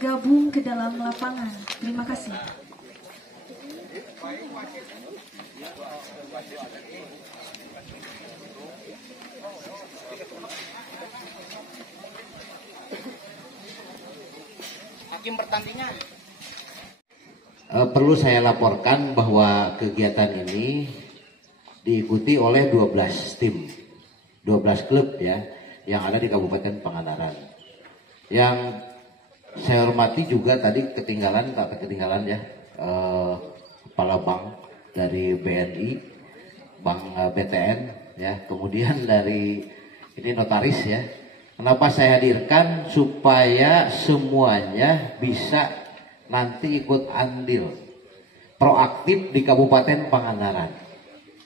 bergabung ke dalam lapangan. Terima kasih. Hakim pertandingan. Perlu saya laporkan bahwa kegiatan ini diikuti oleh 12 tim, 12 klub ya, yang ada di Kabupaten Pangandaran. Yang saya hormati juga tadi ketinggalan ya, kepala bank dari BNI, bank BTN ya, kemudian dari ini notaris ya. Kenapa saya hadirkan? Supaya semuanya bisa nanti ikut andil proaktif di Kabupaten Pangandaran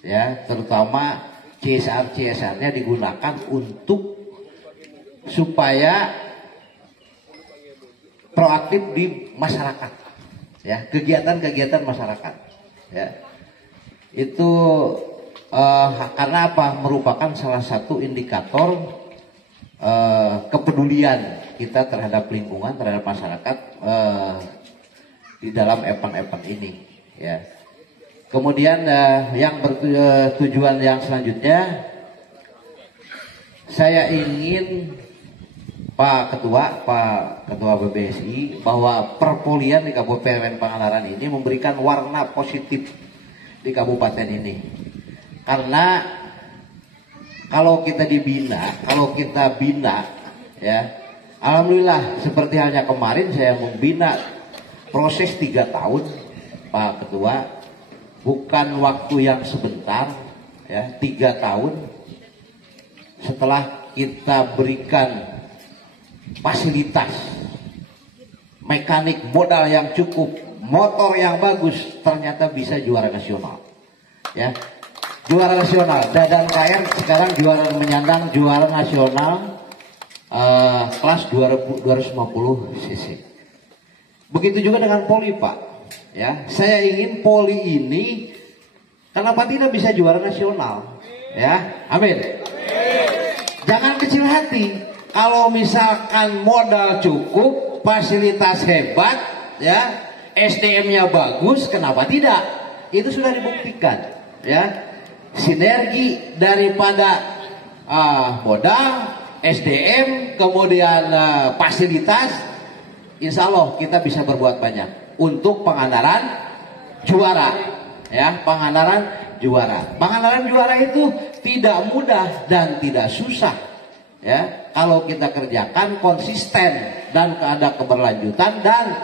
ya, terutama CSR-nya digunakan untuk supaya proaktif di masyarakat ya, kegiatan-kegiatan masyarakat ya. Itu karena apa? Merupakan salah satu indikator kepedulian kita terhadap lingkungan, terhadap masyarakat di dalam event-event ini ya. Kemudian yang bertujuan yang selanjutnya, saya ingin Pak Ketua BBSI bahwa perpolian di Kabupaten Pangandaran ini memberikan warna positif di kabupaten ini. Karena kalau kita bina ya, alhamdulillah seperti halnya kemarin saya membina proses 3 tahun Pak Ketua, bukan waktu yang sebentar ya, 3 tahun setelah kita berikan fasilitas mekanik, modal yang cukup, motor yang bagus, ternyata bisa juara nasional ya, juara nasional. Dadan KR sekarang juara menyandang juara nasional kelas 250 cc. Begitu juga dengan poli Pak ya, saya ingin poli ini kenapa tidak bisa juara nasional ya, amin. Jangan kecil hati, kalau misalkan modal cukup, fasilitas hebat ya, SDM-nya bagus, kenapa tidak? Itu sudah dibuktikan ya, sinergi daripada modal, SDM, kemudian fasilitas, insya Allah kita bisa berbuat banyak untuk Pangandaran juara ya, Pangandaran juara. Pangandaran juara itu tidak mudah dan tidak susah ya, kalau kita kerjakan konsisten dan ada keberlanjutan dan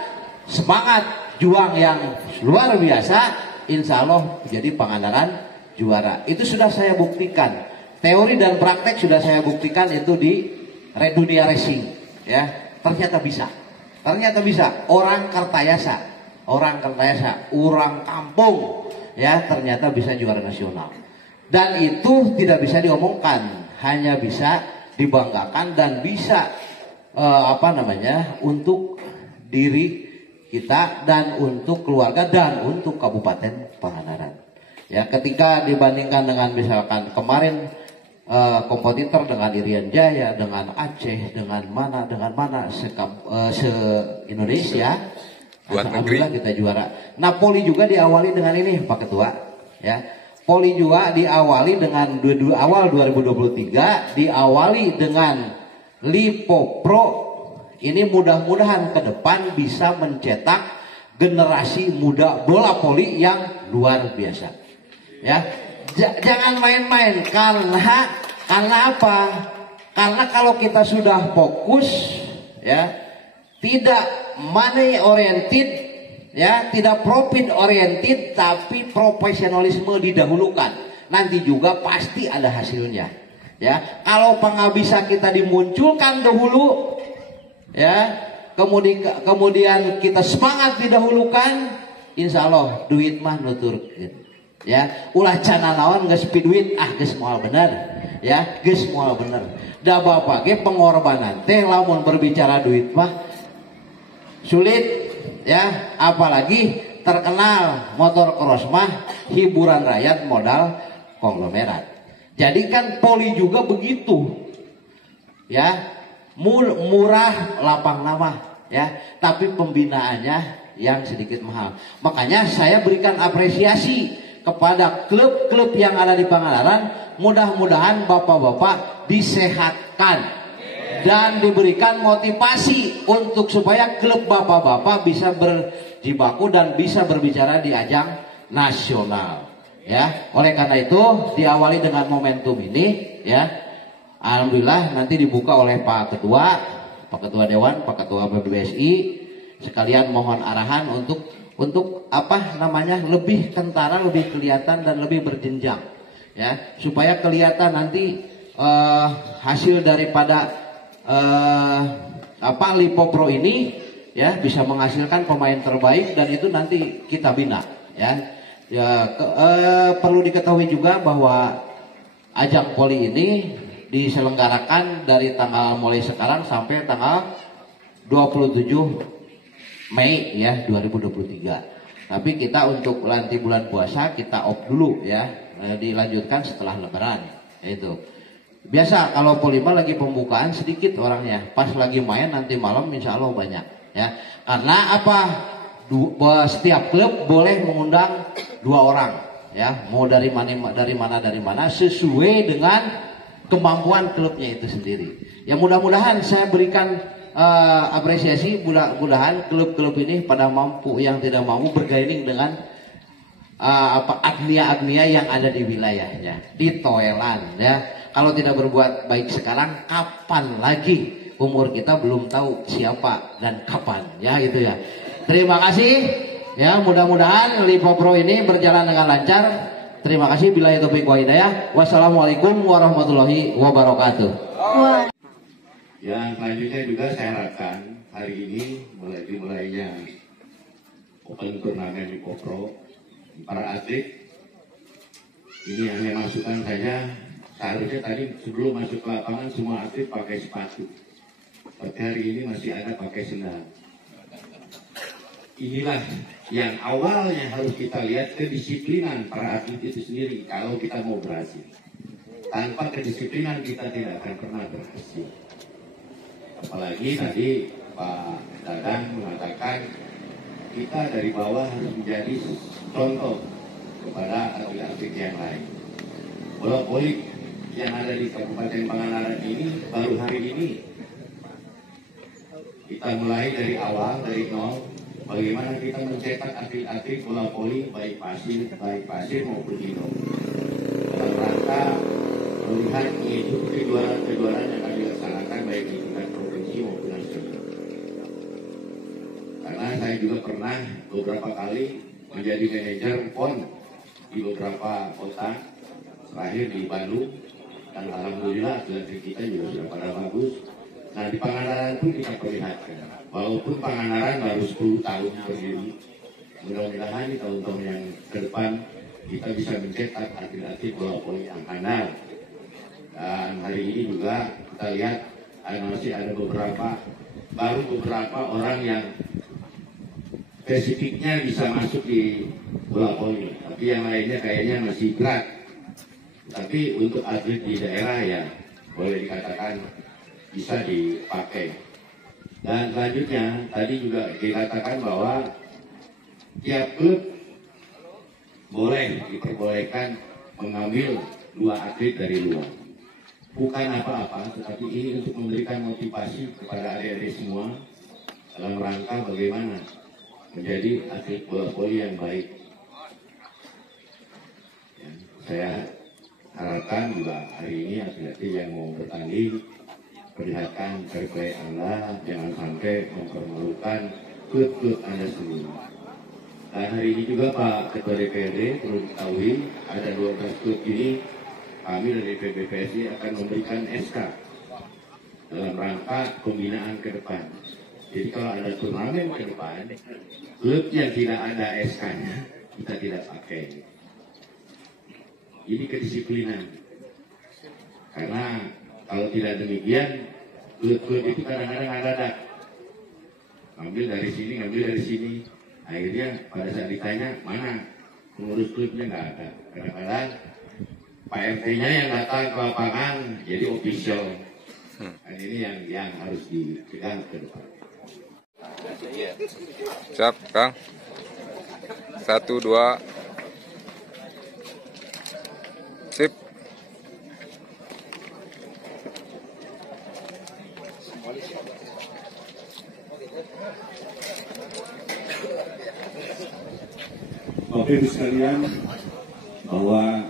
semangat juang yang luar biasa, insya Allah jadi Pangandaran juara. Itu sudah saya buktikan, teori dan praktek sudah saya buktikan itu di dunia racing ya, ternyata bisa. Orang Kertayasa, orang kampung ya, ternyata bisa juara nasional. Dan itu tidak bisa diomongkan, hanya bisa dibanggakan dan bisa untuk diri kita dan untuk keluarga dan untuk Kabupaten Pangandaran. Ya, ketika dibandingkan dengan misalkan kemarin kompetitor dengan Irian Jaya, dengan Aceh, dengan mana se-Indonesia, alhamdulillah kita juara. Nah, poli juga diawali dengan ini Pak Ketua ya. Poli juga diawali dengan awal 2023 diawali dengan Lipo Pro. Ini mudah-mudahan ke depan bisa mencetak generasi muda bola poli yang luar biasa ya. Jangan main-main, karena apa? Karena kalau kita sudah fokus ya, tidak money oriented ya, tidak profit oriented, tapi profesionalisme didahulukan, nanti juga pasti ada hasilnya ya. Kalau penghabisan kita dimunculkan dahulu ya, kemudian kita semangat didahulukan, insya Allah duit mah nuturkeun ya. Ulah cana naon geus pi duit, geus moal bener ya, geus moal bener. Da bapak ge pengorbanan teh lamun berbicara duit mah sulit ya, apalagi terkenal motor cross mah hiburan rakyat modal konglomerat. Jadi kan poli juga begitu ya, murah lapang nama ya, tapi pembinaannya yang sedikit mahal. Makanya saya berikan apresiasi kepada klub-klub yang ada di Pangandaran. Mudah-mudahan bapak-bapak disehatkan dan diberikan motivasi untuk supaya klub bapak-bapak bisa berjibaku dan bisa berbicara di ajang nasional. Ya, oleh karena itu diawali dengan momentum ini, ya. Alhamdulillah nanti dibuka oleh Pak Ketua Dewan, Pak Ketua PBSI. Sekalian mohon arahan untuk apa namanya, lebih kentara, lebih kelihatan dan lebih berjenjang, ya, supaya kelihatan nanti hasil daripada Lipo Pro ini, ya, bisa menghasilkan pemain terbaik dan itu nanti kita bina, ya. Perlu diketahui juga bahwa ajang poli ini diselenggarakan dari tanggal mulai sekarang sampai tanggal 27 Mei ya 2023. Tapi kita untuk nanti bulan puasa kita off dulu ya, dilanjutkan setelah Lebaran. Itu biasa kalau Polima lagi pembukaan sedikit orangnya, pas lagi main nanti malam insya Allah banyak ya. Karena apa? Setiap klub boleh mengundang 2 orang ya, mau dari mana sesuai dengan kemampuan klubnya itu sendiri. Ya mudah-mudahan saya berikan apresiasi, mudah-mudahan klub-klub ini pada mampu, yang tidak mampu bergaining dengan agnia-agnia yang ada di wilayahnya, di Toelan ya. Kalau tidak berbuat baik sekarang, kapan lagi? Umur kita belum tahu siapa dan kapan ya, gitu ya. Terima kasih ya, mudah-mudahan Lipo Pro ini berjalan dengan lancar. Terima kasih, billahi taufiq wa hidayah. Wassalamualaikum warahmatullahi wabarakatuh. Yang selanjutnya juga saya harapkan hari ini dimulainya Open Turnamen Lipo Pro, para atlet ini hanya masukan saja. Seharusnya tadi sebelum masuk ke lapangan semua atlet pakai sepatu, tapi hari ini masih ada pakai sendal. Inilah yang awalnya harus kita lihat, kedisiplinan para atlet itu sendiri kalau kita mau berhasil. Tanpa kedisiplinan kita tidak akan pernah berhasil. Apalagi tadi Pak Dadang mengatakan kita dari bawah harus menjadi contoh kepada atlet-atlet yang lain. Bola voli yang ada di Kabupaten Pangandaran ini baru hari ini kita mulai dari awal, dari nol. Bagaimana kita mencetak atlet-atlet bola voli baik pasir maupun indoor, dalam rangka melihat mengikuti kejuaraan yang akan dilaksanakan baik di tingkat provinsi maupun nasional. Karena saya juga pernah beberapa kali menjadi manajer PON di beberapa kota, terakhir di Bandung, dan alhamdulillah atlet kita juga sudah pada bagus. Nah di Pangandaran pun kita perlihatkan, walaupun Pangandaran baru 10 tahun berdiri, mudah-mudahan di tahun-tahun yang ke depan kita bisa mencetak atlet-atlet bola voli yang handal. Dan hari ini juga kita lihat masih ada beberapa orang yang spesifiknya bisa masuk di bola voli, tapi yang lainnya kayaknya masih berat. Tapi untuk atlet di daerah ya boleh dikatakan bisa dipakai. Dan selanjutnya tadi juga dikatakan bahwa tiap klub boleh diperbolehkan mengambil 2 atlet dari luar. Bukan apa-apa, tetapi ini untuk memberikan motivasi kepada adik-adik semua dalam rangka bagaimana menjadi atlet bola voli yang baik. Ya, saya harapkan juga hari ini atlet-atlet yang mau bertanding perlihatkan fair play Anda, jangan sampai mempermalukan klub-klub Anda sendiri. Dan hari ini juga Pak Ketua DPRD perlu diketahui ada 12 klub ini, kami dari PBPSI akan memberikan SK dalam rangka pembinaan ke depan. Jadi kalau ada turnamen ke depan, klub yang tidak ada SK-nya kita tidak pakai. Ini kedisiplinan. Karena kalau tidak demikian, klub-klub itu kadang-kadang ada ngambil dari sini. Akhirnya pada saat ditanya mana pengurus klubnya nggak ada. Kadang-kadang Pak RT-nya yang datang ke lapangan jadi official. Dan ini yang harus dipegang ke depan. Siap, Kang. 1, 2. Sip. Bapak Ibu sekalian, bahwa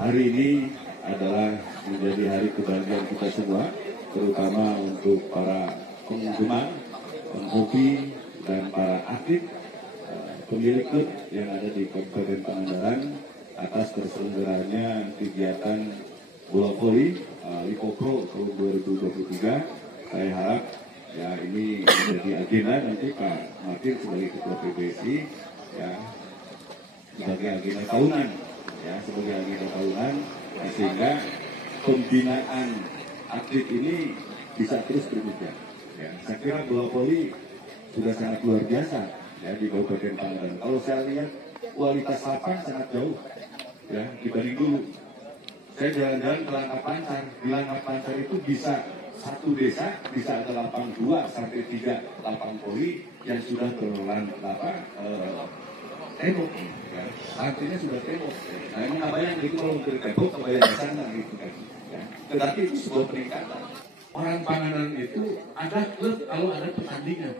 hari ini adalah menjadi hari kebahagiaan kita semua, terutama untuk para penggemar, penghobi, dan para atlet, pemilik klub yang ada di Kabupaten Pangandaran atas terselenggaranya kegiatan bola voli Lipopro tahun 2023. Saya harap ya ini menjadi agenda nanti Pak Martin sebagai Ketua PBSI ya, sebagai agenda tahunan, ya sebagai agenda tahunan, sehingga pembinaan atlet ini bisa terus berjalan. Ya, saya kira bola voli sudah sangat luar biasa ya di Kabupaten Pangandaran. Kalau saya lihat kualitas lapangan sangat jauh ya dibanding dulu. Saya jalan-jalan ke Langkap Pancar, di Langkap Pancar itu bisa satu desa bisa ada lapang 2 sampai 3 lapang voli yang sudah tembok, ya. Artinya sudah tembok. Nah ini namanya itu kalau untuk tembok kebayang di sana gitu kan. Ya. Tetapi itu sebuah peningkatan. Orang Pangandaran itu ada klub kalau ada pertandingan.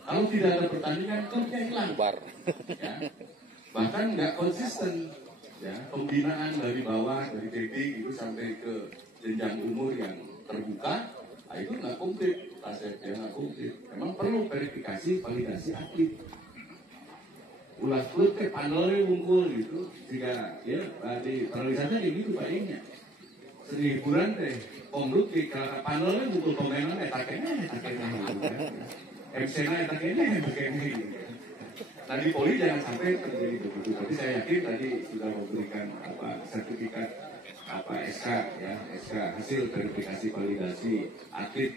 Kalau tidak ada pertandingan, klubnya hilang. Ya. Bahkan nggak konsisten. Ya, pembinaan dari bawah, dari TB itu sampai ke jenjang umur yang terbuka, nah itu nggak komplit, asetnya nggak komplit. Memang perlu verifikasi, validasi aktif. Ulas klub ke panelnya ngumpul gitu, jika ya di peralisannya kayak gitu baiknya. Seni hiburan teh, omruk di panelnya ngumpul pemainan, takenya gitu kan. MC-nya takenya gitu. Nah di poli jangan sampai terjadi begitu. Tapi saya yakin tadi sudah memberikan sertifikat SK ya, SK hasil verifikasi validasi atlet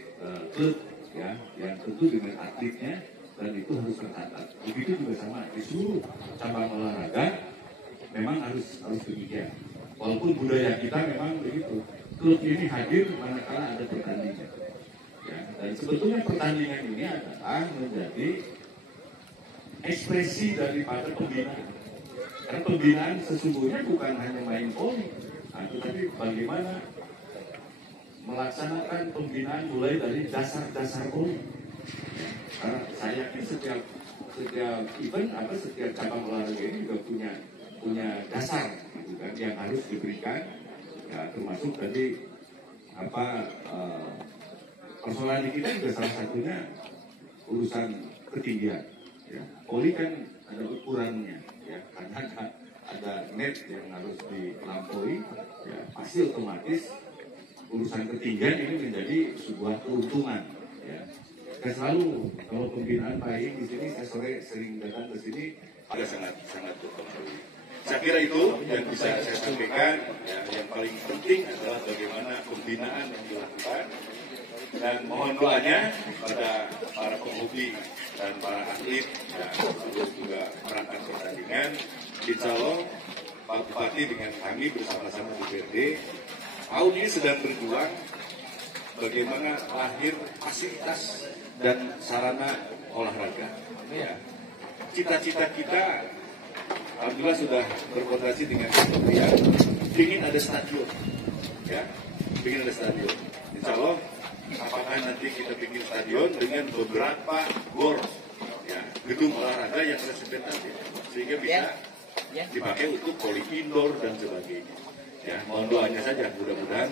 klub ya, yang tentu dengan atletnya dan itu harus tercatat. Begitu juga sama di seluruh cabang olahraga memang harus demikian. Walaupun budaya kita memang begitu. Klub ini hadir manakala ada pertandingan. Ya, dan sebetulnya pertandingan ini adalah menjadi ekspresi daripada pembinaan. Karena pembinaan sesungguhnya bukan hanya main voli, tetapi bagaimana melaksanakan pembinaan mulai dari dasar-dasar voli. Karena saya yakin setiap event setiap cabang olahraga ini juga punya dasar gitu kan, yang harus diberikan. Ya, termasuk tadi persoalan di kita juga salah satunya urusan ketinggian. Ya, voli kan ada ukurannya, ya, karena ada net yang harus dilampaui, ya, pasti otomatis urusan ketinggian ini menjadi sebuah keuntungan. Ya. Saya selalu kalau pembinaan baik di sini, saya sering datang ke sini, ada sangat berpengaruh. Saya kira itu yang bisa saya sampaikan. Ya, yang paling penting adalah bagaimana pembinaan yang dilakukan. Dan mohon doanya pada para penghobi dan para atlet yang juga perangkat pertandingan. Insya Allah Pak Bupati dengan kami bersama-sama DPRD tahun ini sedang berjuang bagaimana lahir fasilitas dan sarana olahraga. Ya. Cita-cita kita alhamdulillah sudah berkoordinasi dengan kementerian, ingin ada stadion, ya, ingin ada stadion. Insya Allah apakah nanti kita bikin stadion dengan beberapa gor, ya, gedung olahraga yang representatif sehingga bisa dipakai untuk voli indoor dan sebagainya. Ya, mohon doanya saja mudah-mudahan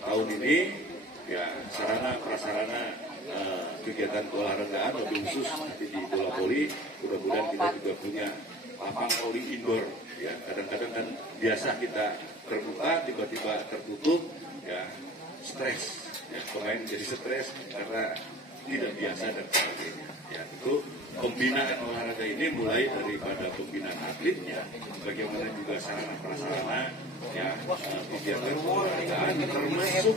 tahun ini ya sarana prasarana kegiatan keolahragaan lebih khusus nanti di bola voli, mudah-mudahan kita juga punya lapang voli indoor. Ya, kadang-kadang kan biasa kita terbuka tiba-tiba tertutup, ya stres. Ya, pemain jadi stres karena tidak biasa dan sebagainya. Ya, itu pembinaan olahraga ini mulai daripada pembinaan atletnya, bagaimana juga sarana prasarana, ya, kegiatan olahragaan termasuk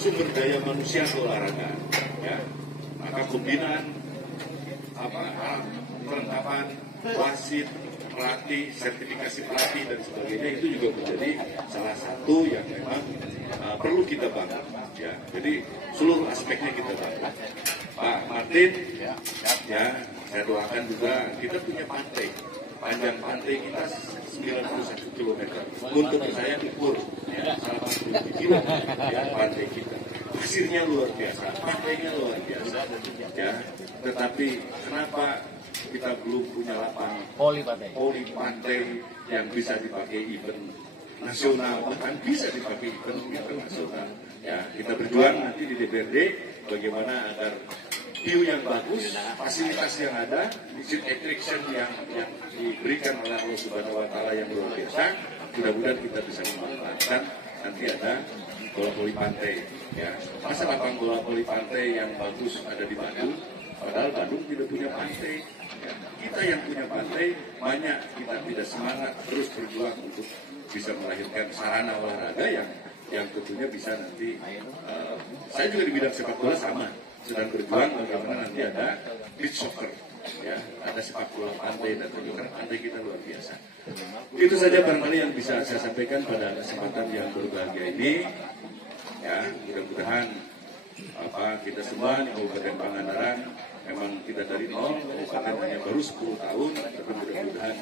sumber daya manusia olahraga. Ya, maka pembinaan perlengkapan wasit, pelatih, sertifikasi pelatih dan sebagainya itu juga menjadi salah satu yang memang perlu kita bangun. Ya, jadi seluruh aspeknya kita bangun. Pak Martin, ya, saya doakan juga kita punya pantai. Panjang pantai kita 91 km. Untuk saya ukur, ya, 80 kilo, ya, pantai kita. Pasirnya luar biasa, pantainya luar biasa, ya. Tetapi kenapa kita belum punya lapangan poli pantai yang bisa dipakai event nasional, bahkan bisa dipakai event internasional? Ya, kita berjuang nanti di DPRD bagaimana agar view yang bagus, fasilitas yang ada, visit attraction yang diberikan oleh Allah Subhanahu Wa Taala yang luar biasa. Mudah-mudahan kita bisa memanfaatkan. Nanti ada bola voli pantai. Ya, masa lapang bola voli pantai yang bagus ada di Bandung, padahal Bandung tidak punya pantai. Ya, kita yang punya pantai banyak, kita tidak semangat terus berjuang untuk bisa melahirkan sarana olahraga yang tentunya bisa nanti. Saya juga di bidang sepak bola sama. Sedang berjuang bagaimana nanti ada beach soccer, ya, ada sepak bola pantai dan tunjukkan pantai kita luar biasa. Itu saja barangkali yang bisa saya sampaikan pada kesempatan yang berbahagia ini. Ya, mudah-mudahan kita semua di Kabupaten Pangandaran memang kita dari nol, kabupaten hanya baru 10 tahun, tapi mudah-mudahan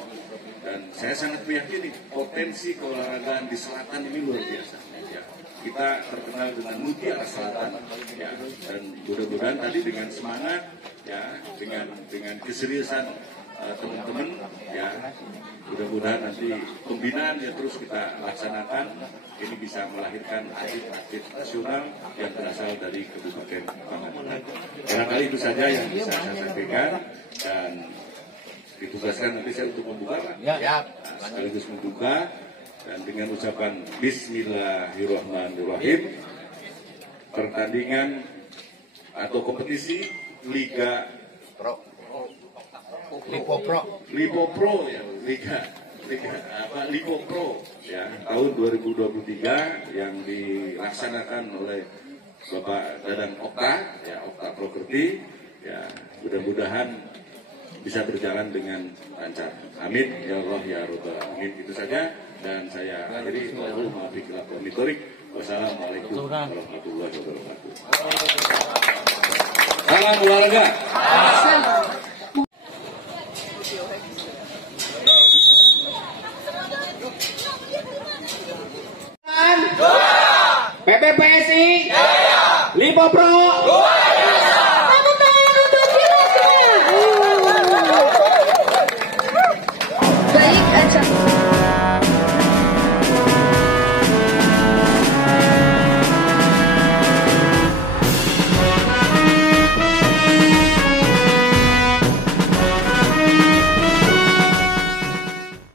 dan saya sangat meyakini potensi keolahragaan di selatan ini luar biasa. Ya. Kita terkenal dengan Mutiara Selatan, ya, dan mudah-mudahan tadi dengan semangat, ya, dengan keseriusan teman-teman, ya, mudah-mudahan nanti pembinaan yang terus kita laksanakan ini bisa melahirkan atlet-atlet nasional yang berasal dari Kabupaten Pangandaran. Barangkali itu saja yang bisa saya sampaikan dan ditugaskan nanti saya untuk membuka, sekaligus membuka. Dan dengan ucapan Bismillahirrahmanirrahim, pertandingan atau kompetisi Liga Lipo Pro ya, Lipo Pro ya, tahun 2023 yang dilaksanakan oleh Bapak Dadang Okta, ya, Okta Properti, ya, mudah-mudahan bisa berjalan dengan lancar. Amin ya Allah ya Rabbal Alamin. Itu saja. Dan saya akhiri Wassalamualaikum warahmatullahi wabarakatuh. Salam olahraga. PBPSI Lipo Pro